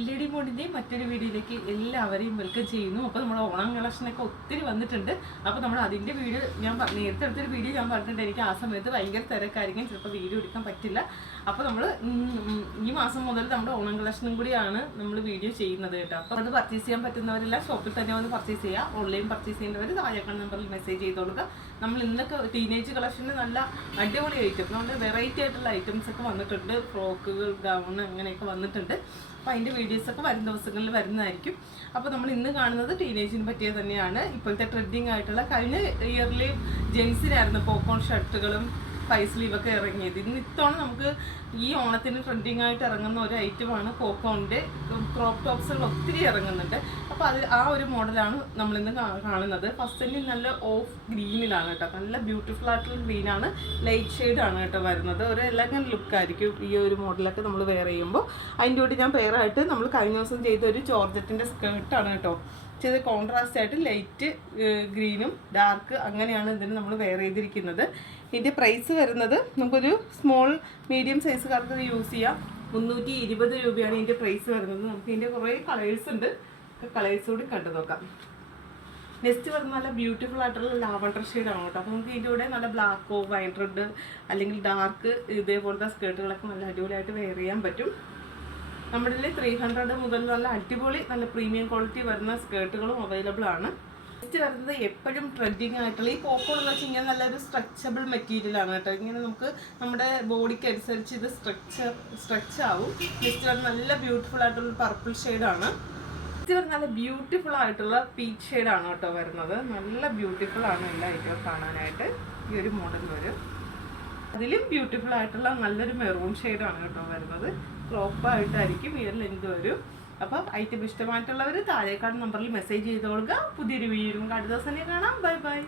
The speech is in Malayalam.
എൽ ഇ ഡി മോഡിന്റെ മറ്റൊരു വീഡിയോയിലേക്ക് എല്ലാവരെയും വെൽക്കം ചെയ്യുന്നു. അപ്പോൾ നമ്മുടെ ഓണം കളക്ഷനൊക്കെ ഒത്തിരി വന്നിട്ടുണ്ട്. അപ്പോൾ നമ്മൾ അതിന്റെ വീഡിയോ ഞാൻ നേരത്തെ എടുത്തൊരു വീഡിയോ ഞാൻ പറഞ്ഞിട്ടുണ്ട്. എനിക്ക് ആ സമയത്ത് ഭയങ്കര തിരക്കായിരിക്കും. ചിലപ്പോൾ വീഡിയോ എടുക്കാൻ പറ്റില്ല. അപ്പോൾ നമ്മൾ ഈ മാസം മുതൽ നമ്മുടെ ഓണം കളക്ഷനും കൂടിയാണ് നമ്മൾ വീഡിയോ ചെയ്യുന്നത് കേട്ടോ. അപ്പോൾ അത് പർച്ചേസ് ചെയ്യാൻ പറ്റുന്നവരെല്ലാം ഷോപ്പിൽ തന്നെ വന്ന് പർച്ചേസ് ചെയ്യുക ഓൺലൈൻ പർച്ചേസ് ചെയ്യുന്നവർ താഴേക്കാൾ നമ്പറിൽ മെസ്സേജ് ചെയ്ത് കൊടുക്കുക. നമ്മൾ ഇന്നൊക്കെ ടീനേജ് കളക്ഷന് നല്ല അടിപൊളി ഐറ്റം നമ്മുടെ വെറൈറ്റി ആയിട്ടുള്ള ഐറ്റംസ് ഒക്കെ വന്നിട്ടുണ്ട്. ഫ്രോക്കുകൾ ഗൗൺ അങ്ങനെയൊക്കെ വന്നിട്ടുണ്ട്. അപ്പോൾ അതിന്റെ വീഡിയോസൊക്കെ വരും ദിവസങ്ങളിൽ വരുന്നതായിരിക്കും. അപ്പോൾ നമ്മൾ ഇന്ന് കാണുന്നത് ടീനേജിന് പറ്റിയ തന്നെയാണ്. ഇപ്പോഴത്തെ ട്രെൻഡിങ് ആയിട്ടുള്ള കഴിഞ്ഞ ഇയറിൽ ജെൻസിനായിരുന്നു പോക്കോൺ ഷർട്ടുകളും ഫൈ ലീവൊക്കെ ഇറങ്ങിയത്. ഇന്ന് ഇത്തവണ നമുക്ക് ഈ ഓണത്തിന് ട്രെൻഡിങ് ആയിട്ട് ഇറങ്ങുന്ന ഒരു ഐറ്റമാണ് കോക്കോണിന്റെ ക്രോപ്പ് ടോപ്സുകൾ ഒത്തിരി ഇറങ്ങുന്നുണ്ട്. അപ്പോൾ അത് ആ ഒരു മോഡലാണ് നമ്മളിന്ന് കാണുന്നത്. ഫസ്റ്റ് തന്നെ നല്ല ഓഫ് ഗ്രീനിലാണ് കേട്ടോ. നല്ല ബ്യൂട്ടിഫുൾ ആയിട്ടുള്ള ഗ്രീനാണ് ലൈറ്റ് ഷെയ്ഡാണ് കേട്ടോ വരുന്നത്. ഒരു എലഗൻ ലുക്കായിരിക്കും ഈ ഒരു മോഡലൊക്കെ നമ്മൾ വെയർ ചെയ്യുമ്പോൾ. അതിന്റെ കൂടി ഞാൻ പെയറായിട്ട് നമ്മൾ കഴിഞ്ഞ ദിവസം ചെയ്ത ഒരു ജോർജറ്റിന്റെ സ്കേർട്ടാണ് കേട്ടോ. ചെയ്ത് കോൺട്രാസ്റ്റ് ആയിട്ട് ലൈറ്റ് ഗ്രീനും ഡാർക്ക് അങ്ങനെയാണ് ഇതിന് നമ്മൾ വെയർ ചെയ്തിരിക്കുന്നത്. ഇതിന്റെ പ്രൈസ് വരുന്നത് നമുക്കൊരു സ്മോൾ മീഡിയം സൈസുകാർക്ക് ഇത് യൂസ് ചെയ്യാം. മുന്നൂറ്റി ഇരുപത് രൂപയാണ് ഇതിന്റെ പ്രൈസ് വരുന്നത്. നമുക്ക് ഇതിന്റെ കുറേ കളേഴ്സ് ഉണ്ട്. കളേഴ്സ് കൂടി കണ്ടു നോക്കാം. നെക്സ്റ്റ് വരുന്ന നല്ല ബ്യൂട്ടിഫുൾ ആയിട്ടുള്ള ലാവണ്ടർ ഷെയ്ഡാണ് കേട്ടോ. അപ്പോൾ നമുക്ക് ഇതിന്റെ കൂടെ നല്ല ബ്ലാക്കോ വൈൻ റെഡ് അല്ലെങ്കിൽ ഡാർക്ക് ഇതേപോലത്തെ സ്കേർട്ടുകളൊക്കെ നല്ല അടിപൊളിയായിട്ട് വെയർ ചെയ്യാൻ പറ്റും. നമ്മുടെ ത്രീ ഹൺഡ്രഡ് മുതൽ നല്ല അടിപൊളി നല്ല പ്രീമിയം ക്വാളിറ്റി വരുന്ന സ്കേർട്ടുകളും അവൈലബിൾ ആണ്. നെക്സ്റ്റ് വരുന്നത് എപ്പോഴും ട്രെൻഡിങ് ആയിട്ടുള്ള ഈ പോപ്പോൾ എന്ന് വെച്ച് കഴിഞ്ഞാൽ നല്ലൊരു സ്ട്രെച്ചബിൾ മെറ്റീരിയൽ ആണ് കേട്ടോ. ഇങ്ങനെ നമുക്ക് നമ്മുടെ ബോഡിക്ക് അനുസരിച്ച് ഇത് സ്ട്രെച്ച് സ്ട്രെച്ച് ആവും. നെക്സ്റ്റ് വരുന്നത് നല്ല ബ്യൂട്ടിഫുൾ ആയിട്ടുള്ള പർപ്പിൾ ഷെയ്ഡാണ് നെക്സ്റ്റ് വരുന്നത് നല്ല ബ്യൂട്ടിഫുൾ ആയിട്ടുള്ള പീച്ച് ആണ് കേട്ടോ വരുന്നത്. നല്ല ബ്യൂട്ടിഫുൾ ആണ് എല്ലാ ഐറ്റവും കാണാനായിട്ട് ഈ ഒരു മോഡൽ വരും. അതിലും ബ്യൂട്ടിഫുൾ ആയിട്ടുള്ള നല്ലൊരു മെറൂൺ ഷെയ്ഡാണ് കേട്ടോ വരുന്നത്. ഈ ഒരു ലെന്ത് വരും. അപ്പം ഐറ്റം ഇഷ്ടമായിട്ടുള്ളവർ താഴേക്കാട് നമ്പറിൽ മെസ്സേജ് ചെയ്തോളുക. പുതിയൊരു വീഡിയോ അടുത്ത ദിവസം തന്നെ കാണാം. Bye bye.